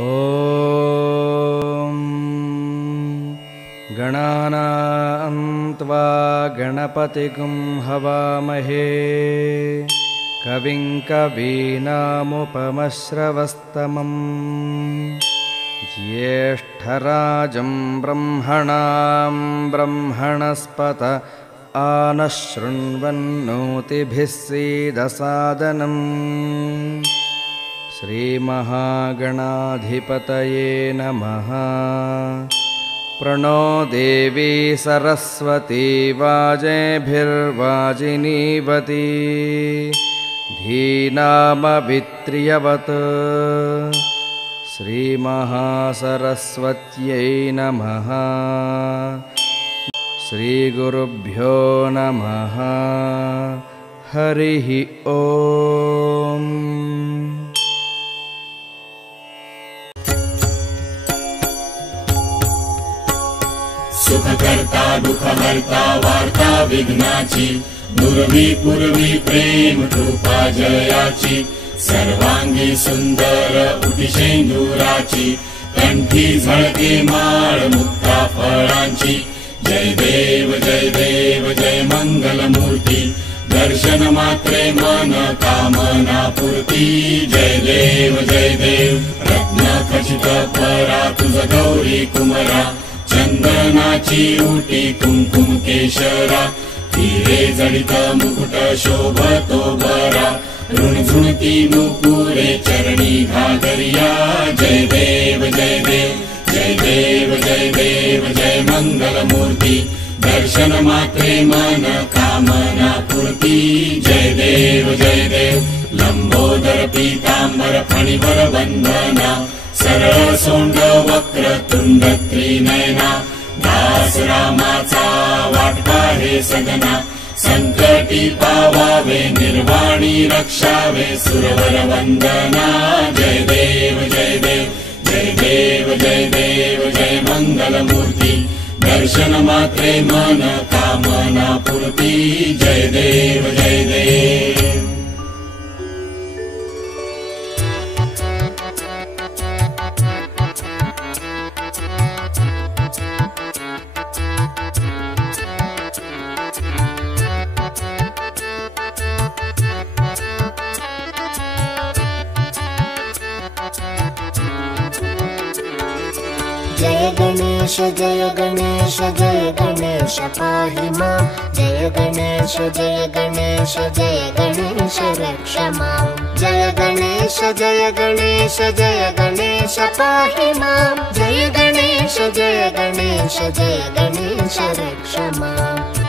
ॐ गणानां त्वा गणपतिगुं हवामहे कविं कवीनामुपमश्रवस्तमम् ज्येष्ठराजं ब्रह्मणां ब्रह्मणस्पत आनशृण्वन्नोतिभिः सीदसादनम् श्रीमहागणाधिपतये नमः। प्रणो देवी सरस्वती वाजेभिर्वाजिनीवती धीनामभित्र्यवत् श्रीमहासरस्वत्यै नमः। श्रीगुरुभ्यो नमः। हरिः ॐ। सुखकर्ता दुःखहर्ता वार्ता विघ्नाची नुरवी पुरवी प्रेम कृपा जयाची सर्वांगी सुंदर उटिशेंदुराची कंठी झळके माळ मुक्ता फळांची जय देव जय मंगलमूर्ती दर्शन मात्रे मन कामना पूर्ती जय देव रत्न खचित परा तुझ गौरी कुमरा चंदनाची उटी कुंकुम केशरा हिरे जडित मुकुट शोभतो बरा ऋणझुणती नुपुरे चरणी घागरिया जय देव जय मंगलमूर्ती दर्शन मात्रे मन कामना पूर्ती जय देव लंबोदर पीतांबर फणिवर वंदना सरळ सोंड वक्र तुंड त्रिनयना दास रामाचा वाटपा हे सगना संकटी पावावे निर्वाणी रक्षावे सुरवर वंदना जय देव जय मंगलमूर्ती दर्शन मात्रे मन कामना पूर्ती जय देव जय गणेश पाहि मां जय गणेश रक्ष मां जय गणेश पाहि मां जय गणेश रक्ष मां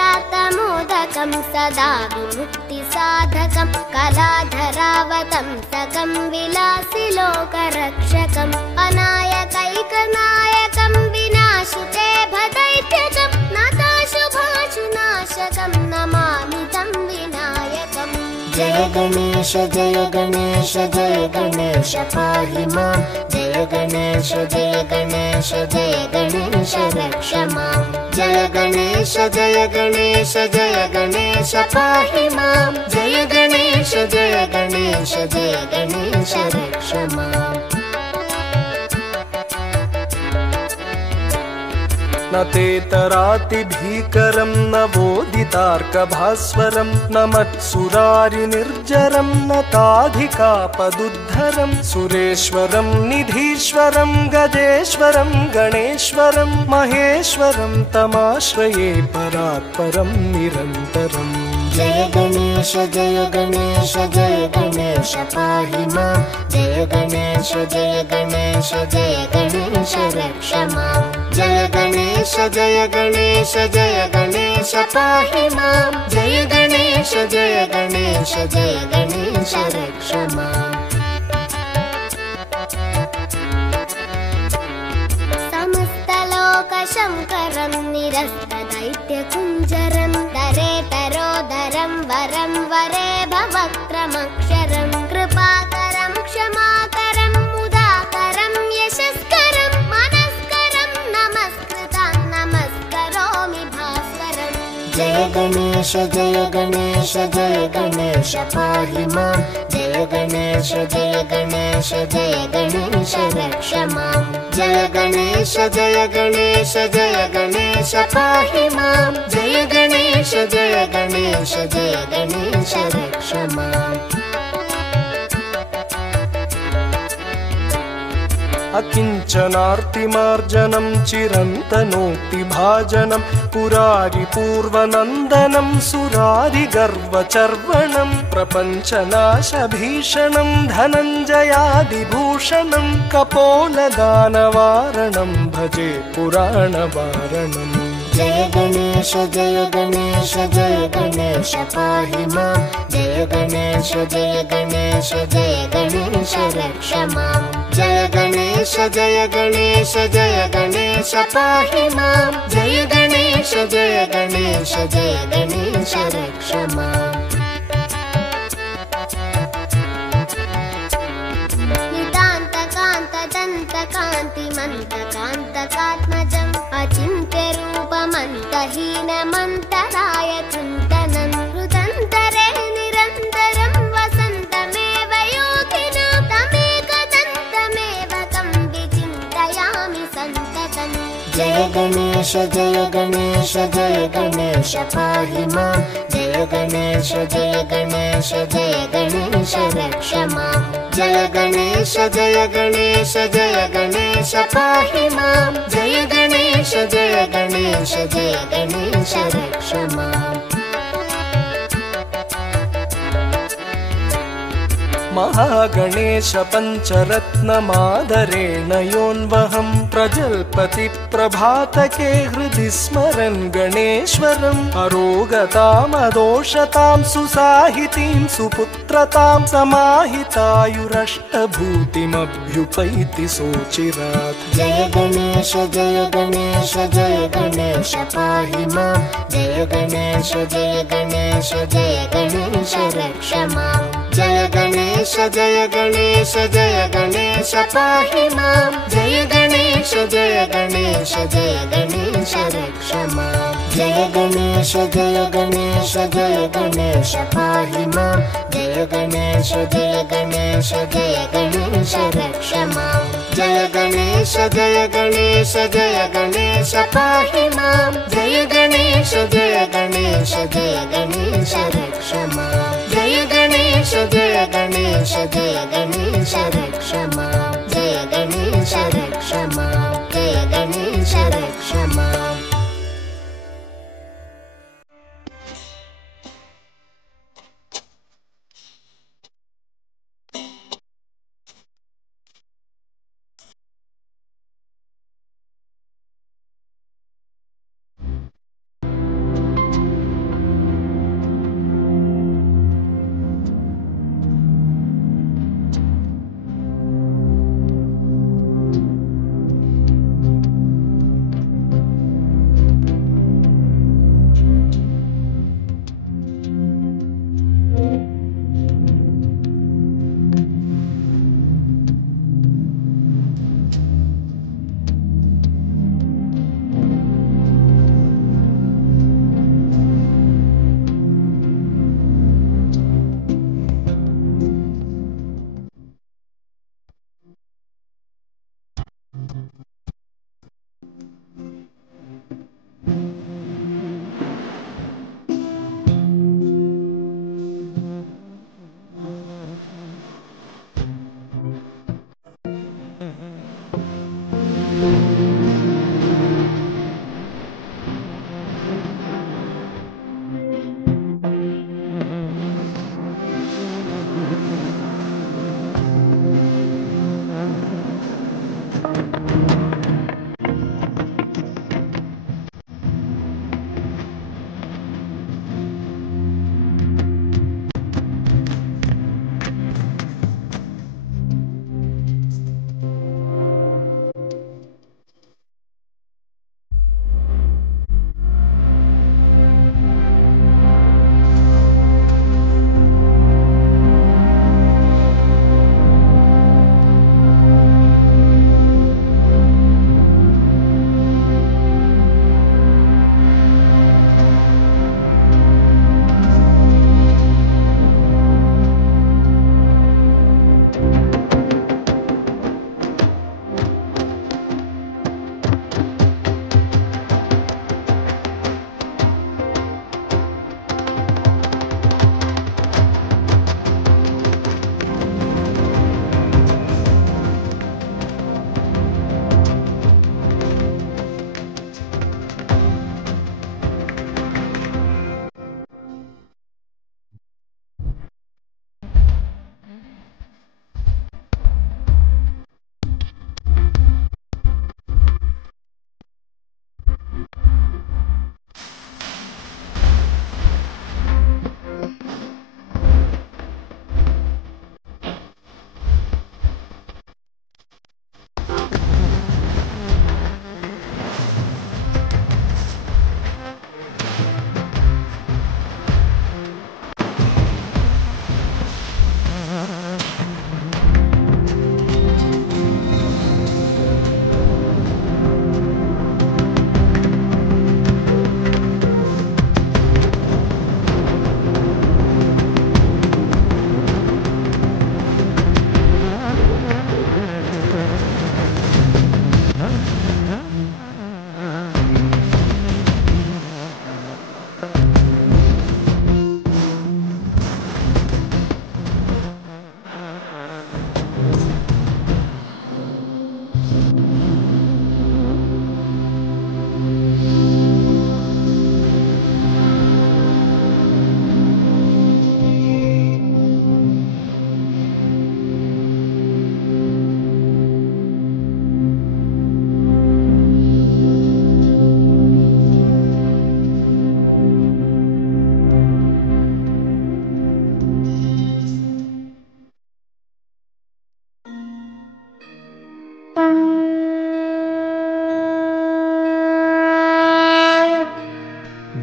मुदाकरातमोदकं सदा विमुक्तिसाधकं कलाधरावतं सकं विलासिलोकरक्षकम् अनायकैकनायकं विनाशिते भदैत्यकं नाथाशुभाशुनाशकं नमामि तं विनायकम् जय गणेश पाहि मां जय गणेश रक्ष मां जय गणेश पाहि मां जय गणेश रक्ष मां न तेतराति भीकरं न वोदितार्कभास्वरं न मत्सुरारिनिर्जरं न ताधिकापदुद्धरं सुरेश्वरं निधीश्वरं गजेश्वरं गणेश्वरं महेश्वरं तमाश्रये परात्परं निरन्तरम् जय गणेश पाहि मां जय गणेश रक्ष मां जय गणेश पाहि मां जय गणेश रक्ष मां समस्तलोकशङ्करं निरस्तदैत्यकुञ्जरं दरेतरोदरं वरं वरे भवक्त्रमक्षरं कृपाकरं क्षमाकरं मुदाकरं यशस्करं मनस्करं नमस्कृतं नमस्करोमि भास्वरम् जय गणेश जय गणेश जय गणेश पाहि मां जय गणेश जय गणेश जय गणेश रक्ष मां जय गणेश जय गणेश जय गणेश पाहि मां जय गणेश जय गणेश जय गणेश रक्ष मां अकिञ्चनार्तिमार्जनं चिरन्तनोक्तिभाजनं पुरारिपूर्वनन्दनं सुरारिगर्वचर्वणं प्रपञ्चनाशभीषणं धनञ्जयादिभूषणं कपोलदानवारणं भजे पुराणवारणम् जय गणेश जय गणेश जय गणेश पाहि मां जय गणेश जय गणेश जय गणेश रक्ष मां जय गणेश जय गणेश जय गणेश पाहि मां जय गणेश जय गणेश जय गणेश रक्ष मां नितान्तकान्तदन्तकान्तिमन्तकान्तकात्मजम् अचिन्त्यरूपमन्तहीनमन्तराय चिन्तनं हृदन्तरे निरन्तरं वसन्तमेव योगिनां तमेकदन्तमेव तं विचिन्तयामि सन्ततम् जय गणेश जय गणेश जय गणेश पाहि मां जय गणेश जय गणेश जय गणेश रक्ष मां जय गणेश जय गणेश जय गणेश पाहि मां जय गणेश जय गणेश जय गणेश रक्ष मां महागणेश पञ्चरत्नमादरेण योन्वहं प्रजल्पति प्रभातके हृदि स्मरन् गणेश्वरम् अरोगतामदोषतां सुसाहितीं सुपुत्रतां समाहितायुरष्टभूतिमभ्युपैति सोचिरात् जय गणेश जय गणेश जय गणेश पाहि मां जय गणेश जय गणेश जय गणेश रक्ष मां जय गणेश जय गणेश जय गणेश पाहि मां जय गणेश जय गणेश जय गणेश रक्ष मां जय गणेश जय गणेश जय गणेश पाहि मां जय गणेश जय गणेश जय गणेश रक्ष मां जय गणेश जय गणेश जय गणेश पाहि मां जय गणेश जय गणेश जय गणेश रक्ष मां जय गणेश जय गणेश जय गणेश रक्ष मां जय गणेश रक्ष मां जय गणेश रक्ष मां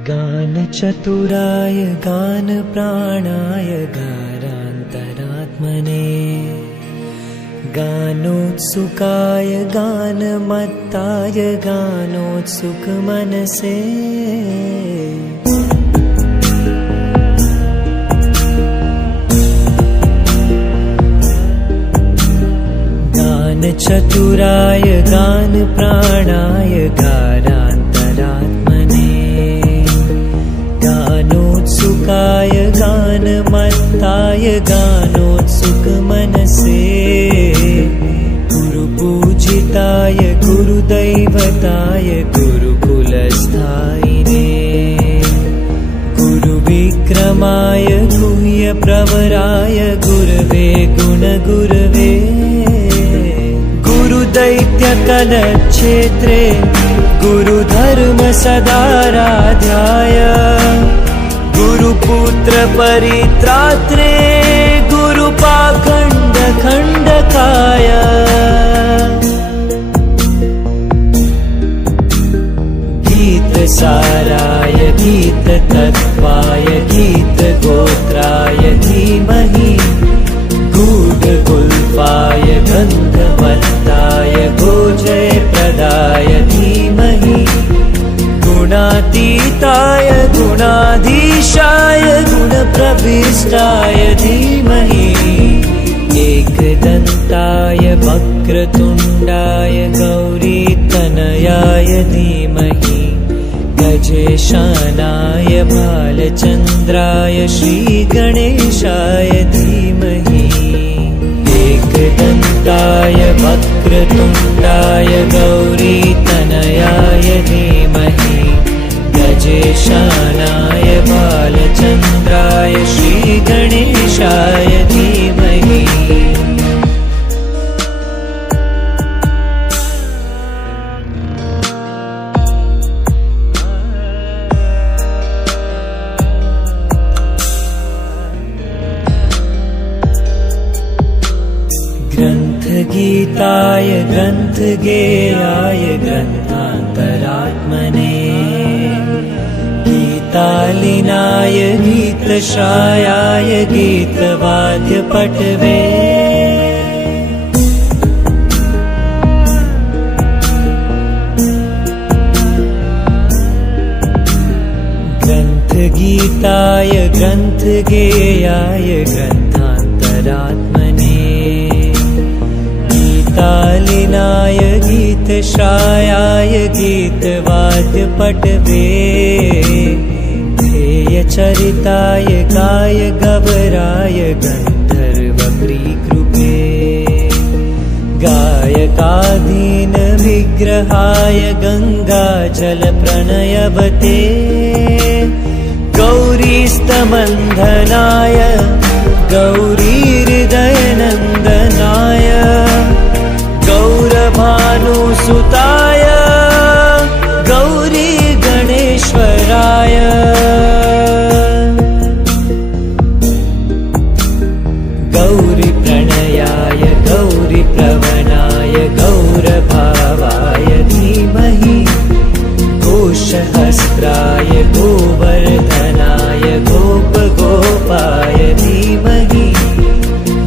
गानचतुराय गानप्राणाय गारान्तरात्मने गानोत्सुकाय गानमत्ताय गानोत्सुकमनसे गानचतुराय गानप्राणाय गारान्तरात्मने गानोत्सुकाय गानमत्ताय गानोत्सुकमनसे गुरुपूजिताय गुरुदैवताय गुरुकुलस्थायिने गुरुविक्रमाय गुह्यप्रवराय गुरवे गुणगुरवे गुरुदैत्यकलक्षेत्रे गुरुधर्मसदाराध्याय गुरुपुत्रपरित्रात्रे गुरुपाखण्डखण्डकाय गीतसाराय गीततत्त्वाय गीतगोत्राय धीमहि गूढगुल्फाय गन्धवत्ताय गोजयप्रदाय धीमहि गुणातीताय गुणाधीशाय गुणप्रविष्टाय धीमहि एकदन्ताय वक्रतुण्डाय गौरीतनयाय धीमहि गजेशानाय बालचन्द्राय श्रीगणेशाय धीमहि एकदन्ताय वक्रतुण्डाय गौरीतनयाय धीमहि गजेशानाय बालचन्द्राय श्रीगणेशाय धीमहि ग्रन्थगीताय ग्रन्थगेयाय ग्रन्थान्तरात्मने गीतालिनाय गीतशायाय गीतवाद्यपटवे ग्रन्थगीताय ग्रन्थगेयाय ग्रन्थान्तरात्मने गीतालिनाय गीतशायाय गीतवाद्यपटवे ध्येयचरिताय गायगवराय गन्धर्वप्रीकृपे गायकाधीनविग्रहाय गङ्गाजलप्रणयवते गौरीस्तमन्धनाय गौरीहृदयनन्दनाय गौरभानुसुताय गौरी गणेश्वराय गौरीप्रणयाय गौरीप्रवणाय गौरभावाय धीमहि घोषहस्त्राय गोवर्धनाय गोपगोपाय धीमहि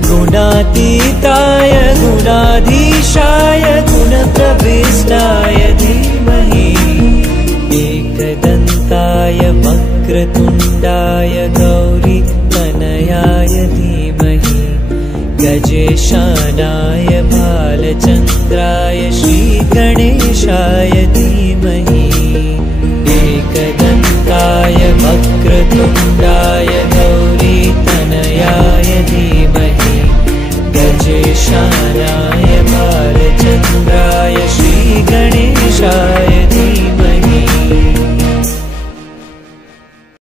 गुणातीताय गुणाधीशाय गुणप्रविष्टाय धीमहि एकदन्ताय वक्रतुण्डाय गौरीतनयाय धीमहि गजेशानाय बालचन्द्राय श्रीगणेशाय धीमहि एकदन्ताय वक्रतुण्डाय गौरीतनयाय धीमहि गजेशानाय बालचन्द्राय